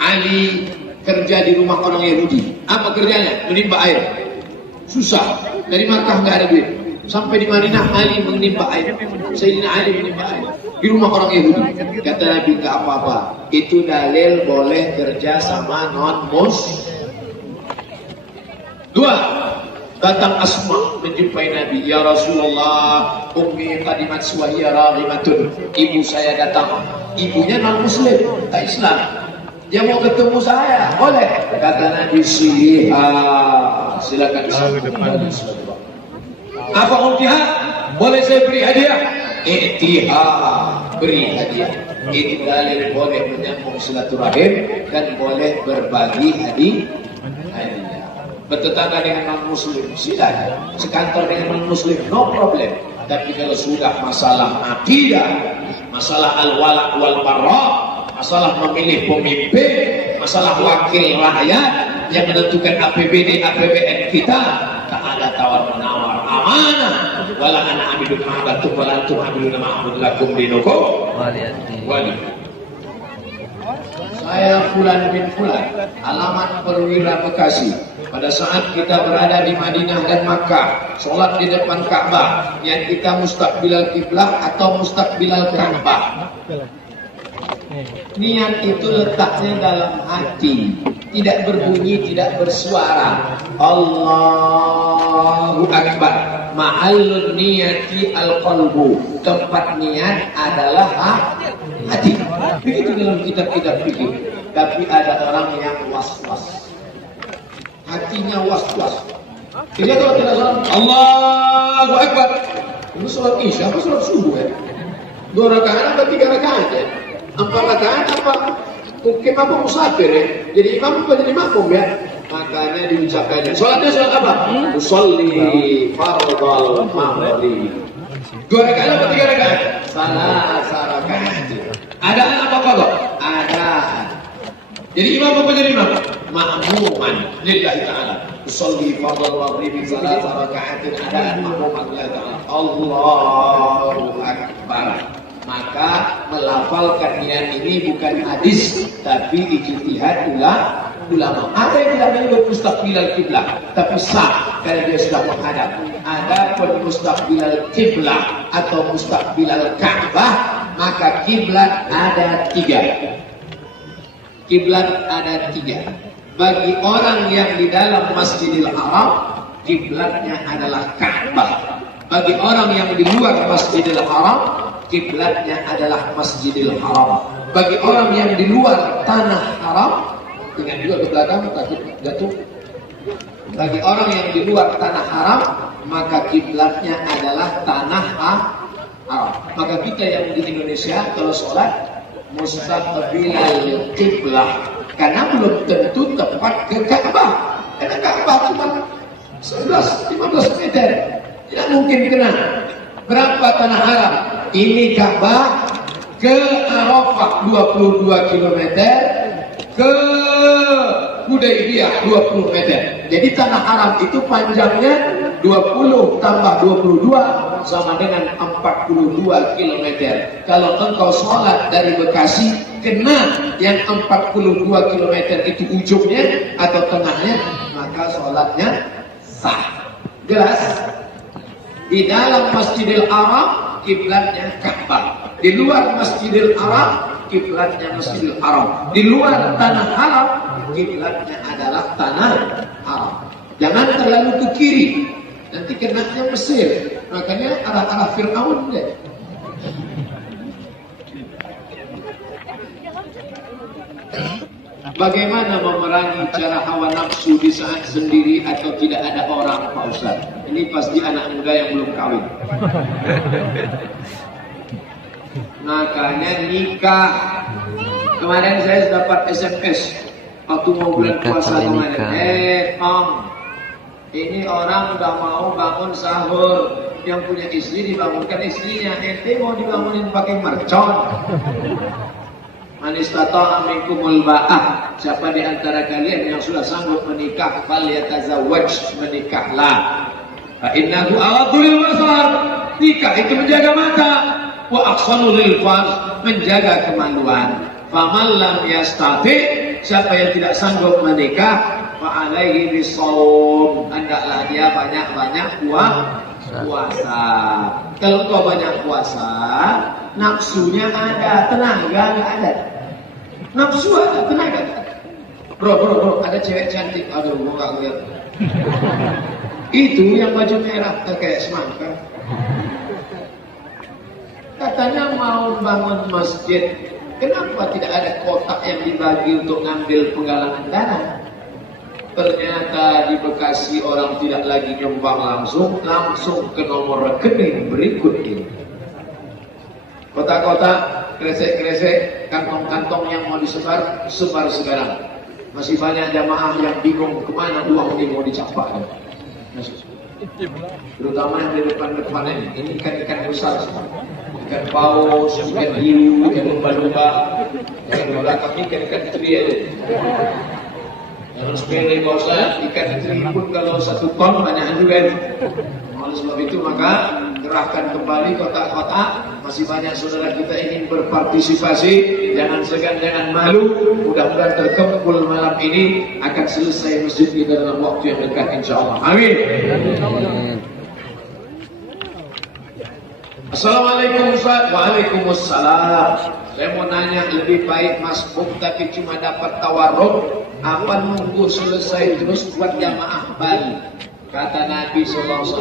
Ali kerja di rumah orang Yahudi. Apa kerjanya? Menimba air. Susah. Dari Makkah nggak ada duit. Sampai di Madinah Ali menimba air. Sayyidina Ali menimba air di rumah orang Yahudi. Kata Nabi, nggak apa-apa. Itu dalil boleh kerja sama non-mus. Dua, datang Asma menjumpai Nabi. Ya Rasulullah, ummi qadimat suwahiyya raghimatun. Ibu saya datang. Ibunya non-muslim, tak Islam. Dia mau ketemu saya, boleh. Kata Nabi, silakan Islam. Apa umtihah? Boleh saya beri hadiah? Beri hadiah. Ini dalil boleh menyambung silaturahim dan boleh berbagi hadiah. Bertetangga dengan non-muslim, silakan. Sekantor dengan non-muslim, no problem. Tapi kalau sudah masalah akidah, masalah al-wala' wal-bara', masalah memilih pemimpin, masalah wakil rakyat yang menentukan APBD, APBN kita, tak ada tawar-menawar. Amanah. Wala ana abidun ma'abatum wala antum abidun ma'abud lakum dinukum wali. Saya Fulan bin Fulan, alamat Perwira Bekasi. Pada saat kita berada di Madinah dan Makkah, sholat di depan Ka'bah, yang kita mustaqbilal kiblah atau mustaqbilal Ka'bah. Niat itu letaknya dalam hati, tidak berbunyi, tidak bersuara. Allahu Akbar. Ma'allun niyati al-qalbu. Tempat niat adalah hati. Begitu dalam kitab-kitab fikih. Tapi ada orang yang was-was. Hatinya was-was. Jadi kalau tidak sholat, Allahu Akbar. Ini sholat isya apa sholat subuh ya? 2 rakaat atau 3 rakaat ya? 4 rakaat apa? Mungkin apa musafir ya? Jadi imam apa jadi makmum ya? Makanya diucapkannya. Sholatnya sholat apa? Usolli fardal maghrib. 2 rakaat atau 3 rakaat? Salah rakaat. Ada apa kok? Ada. Jadi imam apa jadi imam? Ma'muman lillahi ta'ala. Usolli fardal maghrib salah rakaat. Ada ma'muman lillahi ta'ala. Allahu Akbar. Maka melafalkan niat ini bukan hadis tapi ijtihad ulama. Ada yang tidak menyebut mustaqbilal kiblah tapi sah karena dia sudah menghadap. Ada pun mustaqbilal kiblah atau mustaqbilal Ka'bah, maka kiblat ada 3. Kiblat ada 3. Bagi orang yang di dalam Masjidil Haram, kiblatnya adalah Ka'bah. Bagi orang yang di luar Masjidil Haram, kiblatnya adalah Masjidil Haram. Bagi orang yang di luar tanah haram, ingat juga ke belakang takut jatuh. Bagi orang yang di luar tanah haram, maka kiblatnya adalah tanah haram. Maka kita yang di Indonesia kalau sholat mustaqbilal kiblah, karena belum tentu tepat ke Ka'bah. Karena Ka'bah cuma 11-15 meter, tidak mungkin kena. Berapa tanah haram? Ini Ka'bah ke Arafah 22 km, ke Hudaybiyah 20 meter. Jadi tanah haram itu panjangnya 20 tambah 22 sama dengan 42 km. Kalau engkau sholat dari Bekasi kena yang 42 km itu ujungnya atau tengahnya, maka sholatnya sah. Jelas? Di dalam Masjidil Haram kiblatnya Ka'bah. Di luar Masjidil Haram kiblatnya Masjidil Haram. Di luar tanah haram kiblatnya adalah tanah haram. Jangan terlalu ke kiri, nanti kenanya Mesir. Makanya arah-arah Fir'aun deh. Bagaimana memerangi cara hawa nafsu di saat sendiri atau tidak ada orang, Pak Ustaz? Ini pasti anak muda yang belum kawin. Makanya nikah. Kemarin saya dapat SMS waktu mau bulan puasa kemarin. Om, ini orang udah mau bangun sahur, yang punya istri dibangunkan istrinya, ente mau dibangunin pakai mercon. Man istata'a minkumul ba'ah. Siapa di antara kalian yang sudah sanggup menikah, falyatazawwaj, menikahlah. Fa innahu aghaddu lil basar. Nikah itu menjaga mata, wa ahsanu lil farj, menjaga kemaluan. Faman lam yastati, siapa yang tidak sanggup menikah, fa alaihi bisawm, hendaklah dia banyak-banyak puasa. Kalau kau banyak puasa, nafsunya ada, tenaga nggak ada. Nafsu ada, tenaga nggak ada. Bro, ada cewek cantik, aduh gua nggak ngeliat. Itu yang baju merah kayak semangka. Katanya mau bangun masjid. Kenapa tidak ada kotak yang dibagi untuk ngambil penggalangan dana? Ternyata di Bekasi orang tidak lagi nyumbang langsung ke nomor rekening berikut ini. Kotak-kotak, kresek-kresek, kantong-kantong yang mau sebar sekarang. Masih banyak jamaah yang bingung kemana uang ini mau dicampakkan. Terutama yang di depan ini ikan-ikan besar semua. Ikan paus, ikan hiu, ikan lumba-lumba. Yang di belakang ikan teri aja. Jangan sepele Pak Ustaz, ikan teri pun kalau 1 ton banyak juga. Oleh sebab itu maka gerahkan kembali kotak-kotak. Masih banyak saudara kita ingin berpartisipasi. Jangan segan, jangan malu. Mudah-mudahan terkumpul malam ini akan selesai masjid kita dalam waktu yang dekat insyaAllah. Amin. Assalamualaikum Ustaz. Waalaikumsalam. Saya mau nanya, lebih baik masbuk tapi cuma dapat tawarruk, apa nunggu selesai terus buat jamaah balik? Kata Nabi SAW,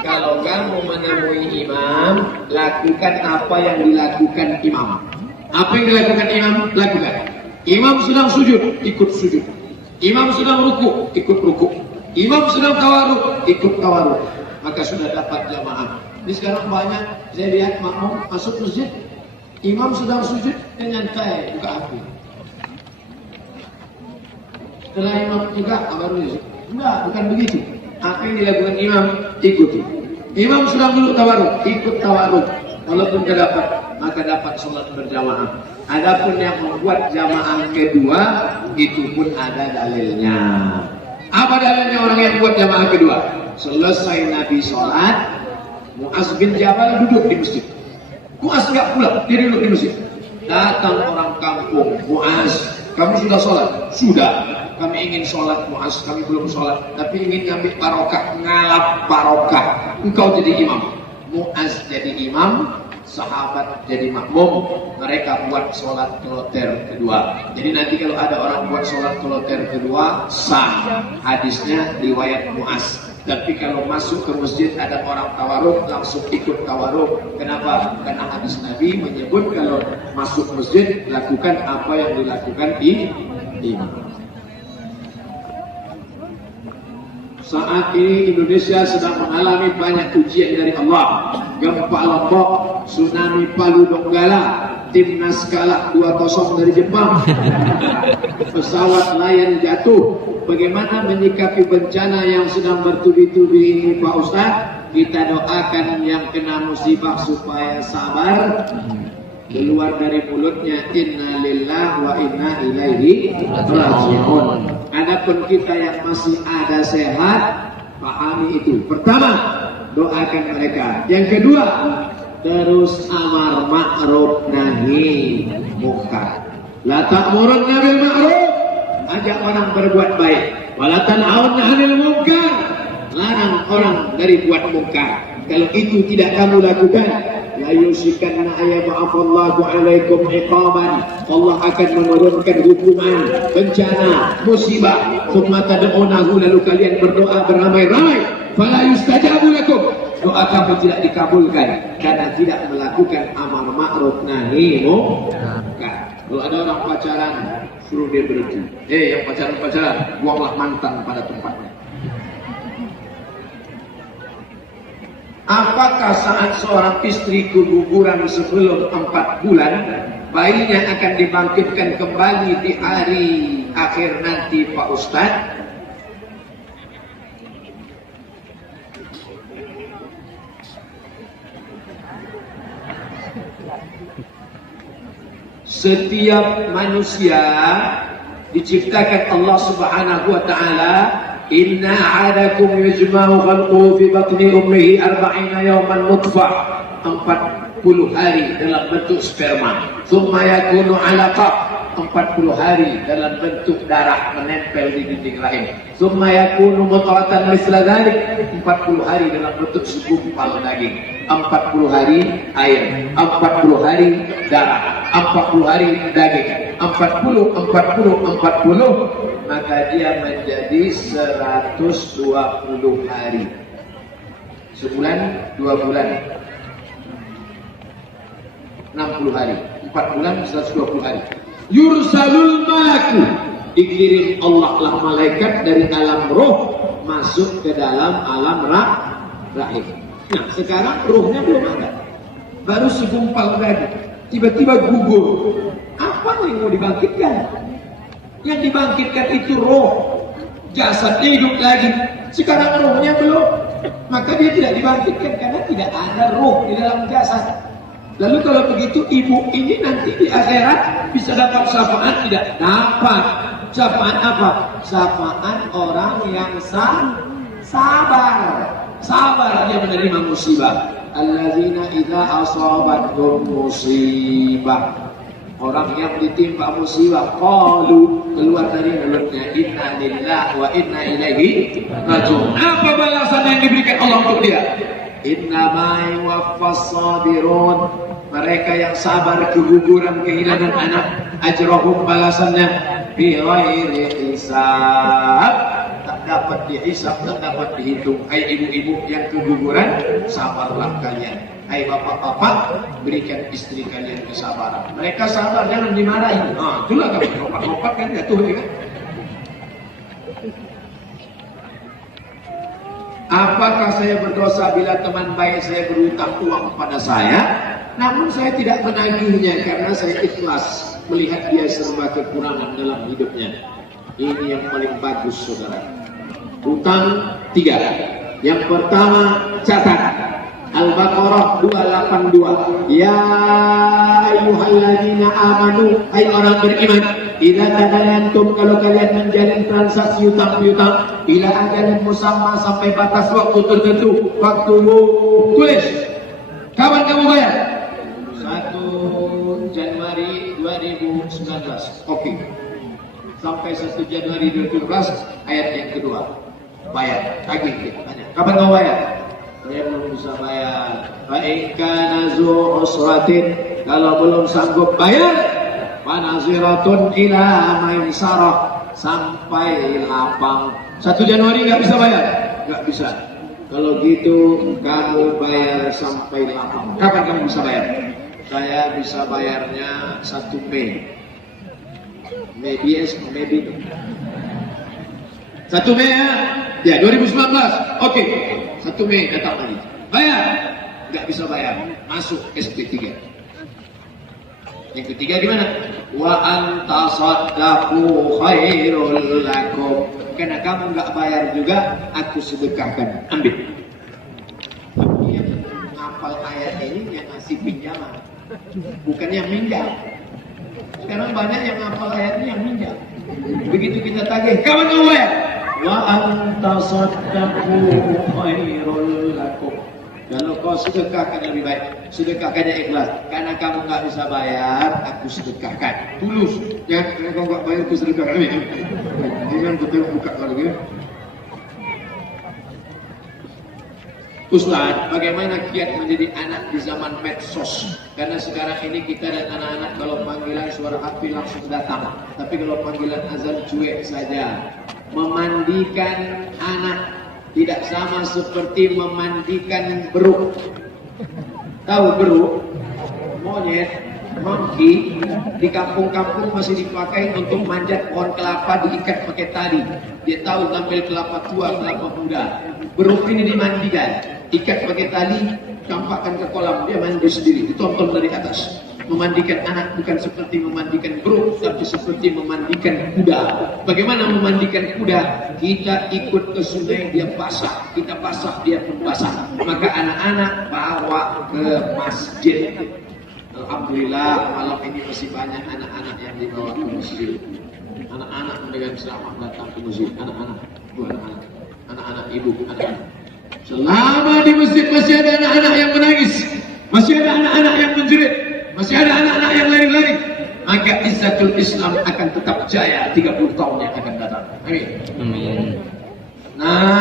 kalau kamu menemui imam, lakukan apa yang dilakukan imam. Apa yang dilakukan imam? Lakukan. Imam sedang sujud, ikut sujud. Imam sedang ruku, ikut ruku. Imam sedang tawarruk, ikut tawarruk. Maka sudah dapat jamaah. Ini sekarang banyak, saya lihat makmum masuk masjid, imam sedang sujud dengan nyantai buka HP. Setelah imam juga baru sujud. Enggak, bukan begitu. Apa yang dilakukan imam, ikuti. Imam sedang duduk tawarruk, ikut tawarruk. Walaupun tidak dapat, maka dapat sholat berjamaah. Adapun yang membuat jamaah kedua, itu pun ada dalilnya. Apa dalilnya orang yang buat jamaah kedua? Selesai Nabi sholat, Mu'az bin Jabal duduk di masjid. Mu'az nggak pulang, dia duduk di masjid. Datang orang kampung, Mu'az, kamu sudah sholat? Sudah. Kami ingin sholat, Mu'az, kami belum sholat, tapi ingin ngambil barokah, ngalap barokah. Engkau jadi imam. Mu'az jadi imam, sahabat jadi makmum. Mereka buat sholat kloter kedua. Jadi nanti kalau ada orang buat sholat kloter kedua, sah. Hadisnya riwayat Mu'az. Tapi kalau masuk ke masjid ada orang tawarruk, langsung ikut tawarruk. Kenapa? Karena hadis Nabi menyebut kalau masuk masjid lakukan apa yang dilakukan imam. Saat ini Indonesia sedang mengalami banyak ujian dari Allah. Gempa Lombok, tsunami Palu Donggala, timnas kalah 2-0 dari Jepang, pesawat Lion jatuh. Bagaimana menyikapi bencana yang sedang bertubi-tubi ini Pak Ustaz? Kita doakan yang kena musibah supaya sabar. Keluar dari mulutnya inna lillahi wa inna ilaihi raji'un. Adapun kita yang masih ada sehat, pahami itu. Pertama, doakan mereka. Yang kedua, terus amar ma'ruf nahi munkar. La ta'murunna bil ma'ruf, ajak orang berbuat baik. Wa la tanhauna 'anil munkar, larang orang dari buat munkar. Kalau itu tidak kamu lakukan, la yusikanna ayyab'afallahu 'alaikum iqaban, Allah akan menurunkan hukuman, bencana, musibah. Tsumma tad'unahu, lalu kalian berdoa beramai-ramai, fala yustajabu lakum, doa kamu tidak dikabulkan karena tidak melakukan amar ma'ruf nahi munkar. Kalau ada orang pacaran, suruh dia berhenti. Yang pacaran, buanglah mantan pada tempatnya. Apakah saat seorang istri keguguran sebelum 4 bulan, bayinya akan dibangkitkan kembali di hari akhir nanti Pak Ustadz? Setiap manusia diciptakan Allah Subhanahu wa taala, inna ahadakum yujma'u khalquhu fi batni ummihi 40 yawman nutfah. 40 hari dalam bentuk sperma. Tsumma yakunu 'alaqah, 40 hari dalam bentuk darah menempel di dinding rahim. Tsumma yakunu mudghatan misla dzalik, 40 hari dalam bentuk segumpal daging. 40 hari air, 40 hari darah, 40 hari daging. 40, maka dia menjadi 120 hari. Sebulan, 2 bulan, 60 hari. 4 bulan, 120 hari. Yursalul malaku, dikirim Allah lah malaikat dari alam roh masuk ke dalam alam rahim. Nah, sekarang rohnya belum ada, baru segumpal daging. Tiba-tiba gugur. Apa yang mau dibangkitkan? Yang dibangkitkan itu roh, jasadnya hidup lagi. Sekarang rohnya belum, maka dia tidak dibangkitkan karena tidak ada roh di dalam jasad. Lalu kalau begitu ibu ini nanti di akhirat bisa dapat syafaat? Tidak dapat. Syafaat apa? Syafaat orang yang sabar. Sabar dia menerima musibah. Alladzina idza asabathum musibah. Orang yang ditimpa musibah, qalu, keluar dari mulutnya, inna lillahi wa inna ilaihi raji'un. Apa balasan yang diberikan Allah untuk dia? Innama yuwaffas sabirun, mereka yang sabar keguguran kehilangan anak, ajrahum balasannya bi ghairi hisab, tak dapat dihisab, tak dapat dihitung. Hai ibu-ibu yang keguguran, sabarlah kalian. Hai bapak-bapak, berikan istri kalian kesabaran. Mereka sabar, jangan dimarahi. Nah, itulah kamu lompat-lompat kan jatuh ya kan? Apakah saya berdosa bila teman baik saya berutang uang pada saya, namun saya tidak menagihnya karena saya ikhlas melihat dia serba kekurangan dalam hidupnya? Ini yang paling bagus, saudara. Utang 3. Yang pertama, catat Al-Baqarah 282. Ya ayyuhalladzina amanu, hai orang beriman, idza tadayantum, kalau kalian menjalin transaksi utang piutang, ila ajalin musamma, sampai batas waktu tertentu, waktu tulis. Kapan kamu bayar? 1 Januari 2019. Oke. Sampai 1 Januari 2017 ayat yang kedua. Bayar. Tagih dia tanya. Kapan kamu bayar? Saya belum bisa bayar. Fa in kana zu usratin, kalau belum sanggup bayar, fanaziratun ila maisarah, sampai lapang. 1 Januari nggak bisa bayar? Nggak bisa. Kalau gitu kamu bayar sampai lapang. Kapan kamu bisa bayar? Saya bisa bayarnya 1 Mei. Maybe 1 Mei ya 2019. Oke. 1 Mei datang lagi. Bayar. Nggak bisa bayar. Masuk SP3. Yang ketiga gimana? Wa antasaddaqu khairul lakum. Karena kamu nggak bayar juga, aku sedekahkan. Ambil. Yang hafal ayat ini yang ngasih pinjaman, bukan yang minjam. Sekarang banyak yang hafal ayat ini yang minjam. Begitu kita tagih, kapan kamu bayar? Wa antasaddaqu khairul lakum. Kalau kau sedekahkan lebih baik, sedekahkannya ikhlas. Karena kamu nggak bisa bayar, aku sedekahkan. Tulus. Jangan kau nggak bayar, aku sedekahkan. Jangan betul buka lagi. Ustaz, bagaimana kiat menjadi anak di zaman medsos? Karena sekarang ini kita dan anak-anak kalau panggilan suara hati langsung datang. Tapi kalau panggilan azan cuek saja. Memandikan anak tidak sama seperti memandikan beruk. Tahu beruk? Monyet, monkey, di kampung-kampung masih dipakai untuk manjat pohon kelapa, diikat pakai tali. Dia tahu ngambil kelapa tua, kelapa muda. Beruk ini dimandikan, ikat pakai tali, campakkan ke kolam, dia mandi sendiri, ditonton dari atas. Memandikan anak bukan seperti memandikan beruk, tapi seperti memandikan kuda. Bagaimana memandikan kuda? Kita ikut ke sungai, dia basah. Kita basah, dia pun basah. Maka anak-anak bawa ke masjid. Alhamdulillah, malam ini masih banyak anak-anak yang dibawa ke masjid. Anak-anak dengan selamat datang ke masjid. Anak-anak, anak-anak ibu, anak-anak. Selama di masjid masih ada anak-anak yang menangis. Masih ada anak-anak masih ada anak-anak yang lari-lari, maka izzatul Islam akan tetap jaya 30 tahun yang akan datang. Amin. Nah,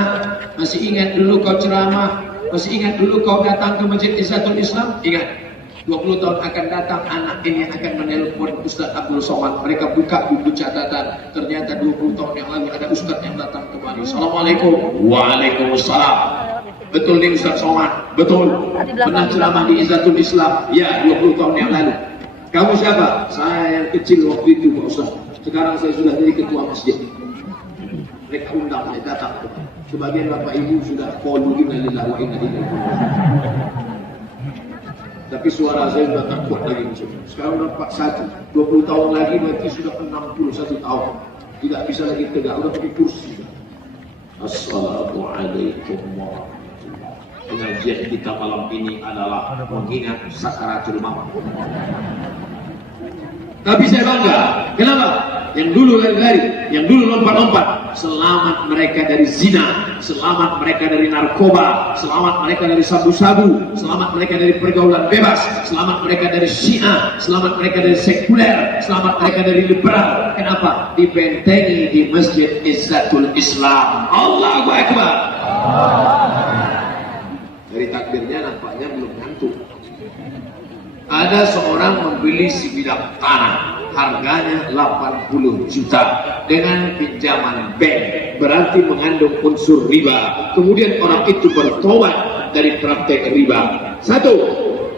masih ingat dulu kau ceramah, masih ingat dulu kau datang ke Masjid Izzatul Islam? Ingat, 20 tahun akan datang anak ini akan menelpon Ustaz Abdul Somad. Mereka buka buku catatan, ternyata 20 tahun yang lalu ada Ustaz yang datang kemari. Assalamualaikum. Waalaikumsalam. Betul nih Ustaz Somad? Betul. Pernah ceramah di Izzatul Islam? Ya, 20 tahun yang lalu. Kamu siapa? Saya yang kecil waktu itu Pak Ustaz. Sekarang saya sudah jadi ketua masjid. Mereka undang, saya datang. Sebagian bapak ibu sudah follow inna lillahi wa inna ilaihi raji'un. Tapi suara saya sudah tak kuat lagi. Sekarang sudah 41, 20 tahun lagi berarti sudah 61 tahun. Tidak bisa lagi tegak, sudah pakai kursi. Assalamualaikum warahmatullahi. Pengajian kita malam ini adalah mengingat sakaratul maut. Tapi saya bangga. Kenapa? Yang dulu lari-lari, yang dulu lompat-lompat, selamat mereka dari zina, selamat mereka dari narkoba, selamat mereka dari sabu-sabu, selamat mereka dari pergaulan bebas, selamat mereka dari syiah, selamat mereka dari sekuler, selamat mereka dari liberal. Kenapa? Dibentengi di Masjid Izzatul Islam. Allahu Akbar. Dari takbirnya nampaknya belum ngantuk. Ada seorang membeli sebidang tanah, harganya 80 juta dengan pinjaman bank, berarti mengandung unsur riba. Kemudian orang itu bertobat dari praktek riba. Satu,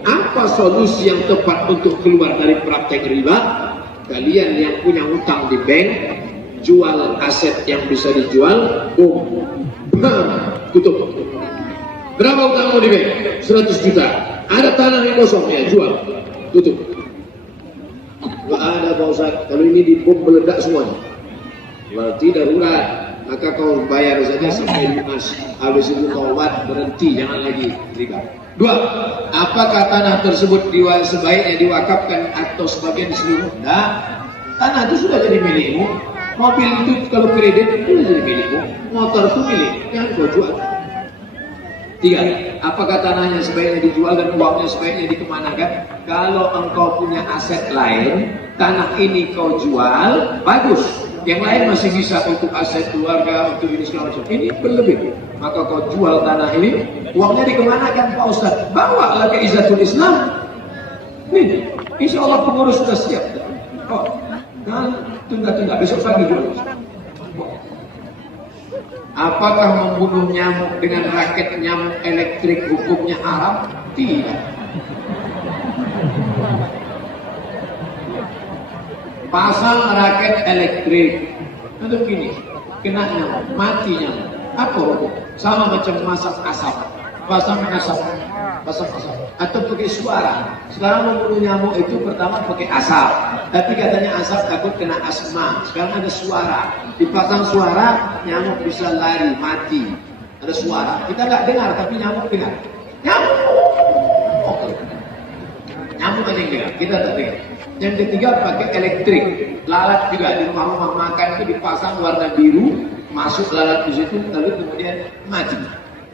apa solusi yang tepat untuk keluar dari praktek riba? Kalian yang punya hutang di bank, jual aset yang bisa dijual, tutup. Berapa hutangmu di bank? 100 juta. Ada tanah yang kosong, ya jual, tutup. Nggak ada Pak Ustaz, kalau ini dibom meledak semuanya. Berarti darurat, maka kau bayar saja sampai lunas. Habis itu kau berhenti, jangan lagi riba. Dua, apakah tanah tersebut sebaiknya diwakafkan atau sebagian seluruh? Nah, tanah itu sudah jadi milikmu. Mobil itu kalau kredit itu sudah jadi milikmu. Motor itu milik, jangan kau jual. Tiga, apakah tanahnya sebaiknya dijual dan uangnya sebaiknya dikemanakan? Kalau engkau punya aset lain, tanah ini kau jual, bagus. Yang lain masih bisa untuk aset keluarga, untuk ini segala macam. Ini berlebih. Maka kau jual tanah ini, uangnya dikemanakan Pak Ustaz? Bawalah ke Izzatul Islam. Nih, insya Allah pengurus sudah siap. Oh, nah, tunda-tunda besok pagi dulu. Apakah membunuh nyamuk dengan raket nyamuk elektrik hukumnya haram? Tidak. Pasang raket elektrik, itu gini, kena nyamuk, mati nyamuk. Apa hukum? Sama macam masak asap, pasang asap, atau pakai suara. Sekarang membunuh nyamuk itu pertama pakai asap, tapi katanya asap takut kena asma. Sekarang ada suara, dipasang suara, nyamuk bisa lari, mati. Ada suara, kita nggak dengar tapi nyamuk dengar. Nyamuk, oke. Nyamuk aja yang dengar, kita tak dengar. Yang ketiga pakai elektrik, lalat juga di rumah-rumah makan itu dipasang warna biru, masuk lalat di situ, lalu kemudian mati.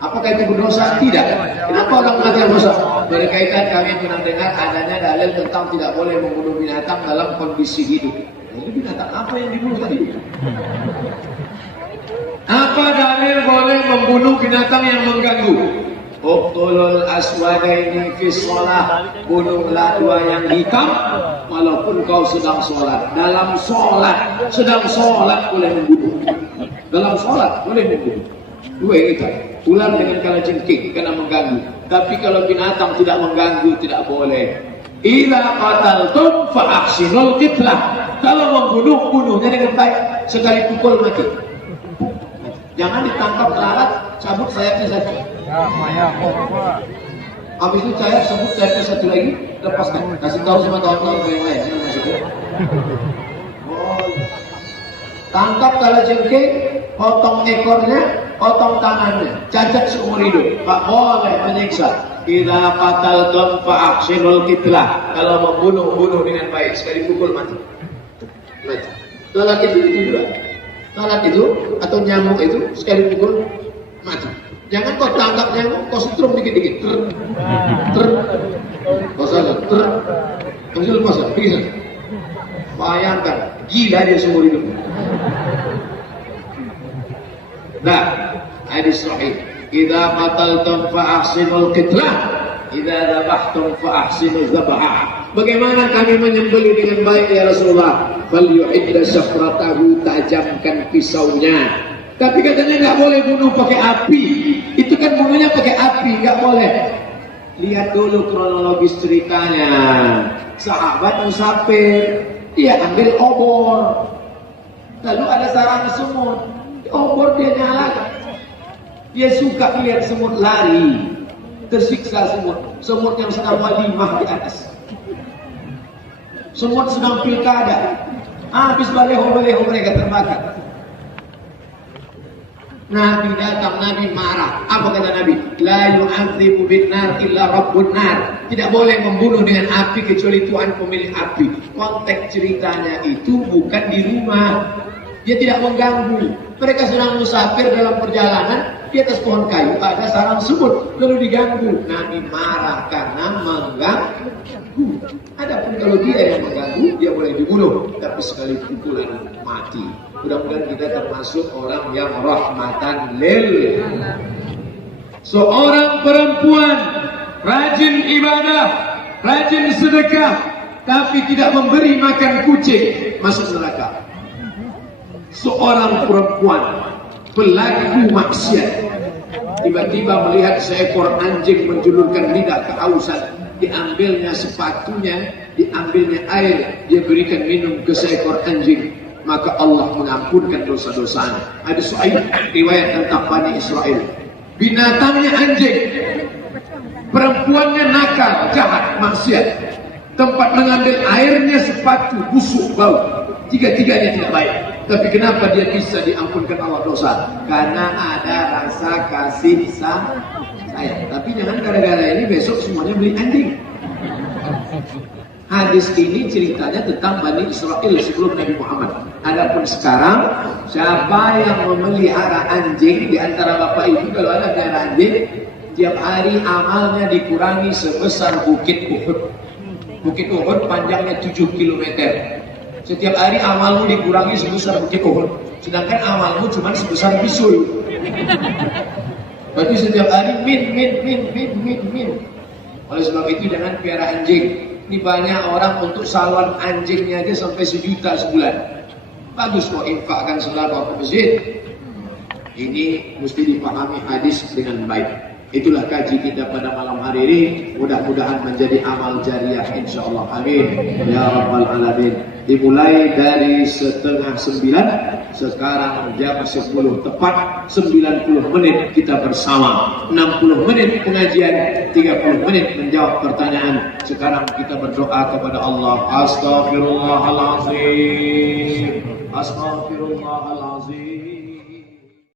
Apakah itu berdosa? Tidak. Kenapa orang mati berdosa? Berkaitan kami pernah dengar adanya dalil tentang tidak boleh membunuh binatang dalam kondisi hidup. Jadi binatang apa yang dibunuh tadi? Apa dalil boleh membunuh binatang yang mengganggu? Uqtulul aswadaini fi shalah, bunuhlah dua yang hitam walaupun kau sedang sholat. Dalam sholat, sedang sholat boleh membunuh. Dalam sholat boleh membunuh. Dua yang hitam. Ular dengan kalajengking karena mengganggu. Tapi kalau binatang tidak mengganggu tidak boleh. Idza qataltum fa ahsinul qitlah. Kalau membunuh, bunuhnya dengan baik. Sekali pukul mati. Jangan ditangkap lalat, cabut sayapnya satu. Habis itu cabut sayapnya satu lagi, lepaskan. Kasih tahu sama kawan-kawan yang lain. Tangkap kalajengking, potong ekornya, potong tangannya, cacat seumur hidup. Tak boleh menyiksa. Idza qataltum fa ahsinul qitlah. Kalau membunuh, bunuh dengan baik. Sekali pukul mati. Mati. Lalat itu juga. Lalat itu atau nyamuk itu sekali pukul mati. Jangan kau tangkap nyamuk, kau setrum dikit-dikit. Kau salah. Masih lepas tak? Bisa. Bayangkan, gila dia seumur hidup. Nah, hadis sahih. Idza qataltum fa ahsinul qitlah, idza dzabhtum fa ahsinuz dzabha. Bagaimana kami menyembelih dengan baik ya Rasulullah? Fal yu'idda syafratahu, tajamkan pisaunya. Tapi katanya nggak boleh bunuh pakai api. Itu kan bunuhnya pakai api, nggak boleh. Lihat dulu kronologis ceritanya. Sahabat musafir, dia ambil obor. Lalu ada sarang semut. Obor dia nyalakan. Dia suka lihat semut lari. Tersiksa semut. Semut yang sedang walimah di atas. Semut sedang pilkada. Habis baleho-baleho mereka terbakar. Nabi datang, Nabi marah. Apa kata Nabi? La yu'adzibu bin nar illa rabbun nar. Tidak boleh membunuh dengan api kecuali Tuhan pemilik api. Konteks ceritanya itu bukan di rumah. Dia tidak mengganggu. Mereka sedang musafir dalam perjalanan. Di atas pohon kayu ada sarang semut. Lalu diganggu. Nabi marah karena mengganggu. Adapun kalau dia yang mengganggu, dia boleh dibunuh. Tapi sekali pukulan mati. Mudah-mudahan kita termasuk orang yang rahmatan lil. Seorang perempuan rajin ibadah, rajin sedekah, tapi tidak memberi makan kucing, masuk neraka. Seorang perempuan pelaku maksiat tiba-tiba melihat seekor anjing menjulurkan lidah kehausan, diambilnya sepatunya, diambilnya air, dia berikan minum ke seekor anjing, maka Allah mengampunkan dosa-dosanya. Ada sahih riwayat tentang Bani Israel. Binatangnya anjing, perempuannya nakal, jahat, maksiat. Tempat mengambil airnya sepatu, busuk, bau. Tiga-tiganya tidak baik. Tapi kenapa dia bisa diampunkan Allah dosa? Karena ada rasa kasih sayang. Tapi jangan gara-gara ini besok semuanya beli anjing. Hadis ini ceritanya tentang Bani Israel sebelum Nabi Muhammad. Adapun sekarang, siapa yang memelihara anjing di antara bapak ibu, kalau ada pelihara anjing, tiap hari amalnya dikurangi sebesar Bukit Uhud. Bukit Uhud panjangnya 7 km. Setiap hari amalmu dikurangi sebesar Bukit Uhud. Sedangkan amalmu cuma sebesar bisul. Berarti setiap hari min. Oleh sebab itu jangan piara anjing. Ini banyak orang untuk salon anjingnya aja sampai 1 juta sebulan. Bagus kok infakkan sedekah ke masjid. Ini mesti dipahami hadis dengan baik. Itulah kaji kita pada malam hari ini. Mudah-mudahan menjadi amal jariah insyaallah. Amin ya rabbal alamin. Dimulai dari 8:30, sekarang jam 10 tepat 90 menit kita bersama. 60 menit pengajian, 30 menit menjawab pertanyaan. Sekarang kita berdoa kepada Allah. Astaghfirullahalazim. Astaghfirullahalazim.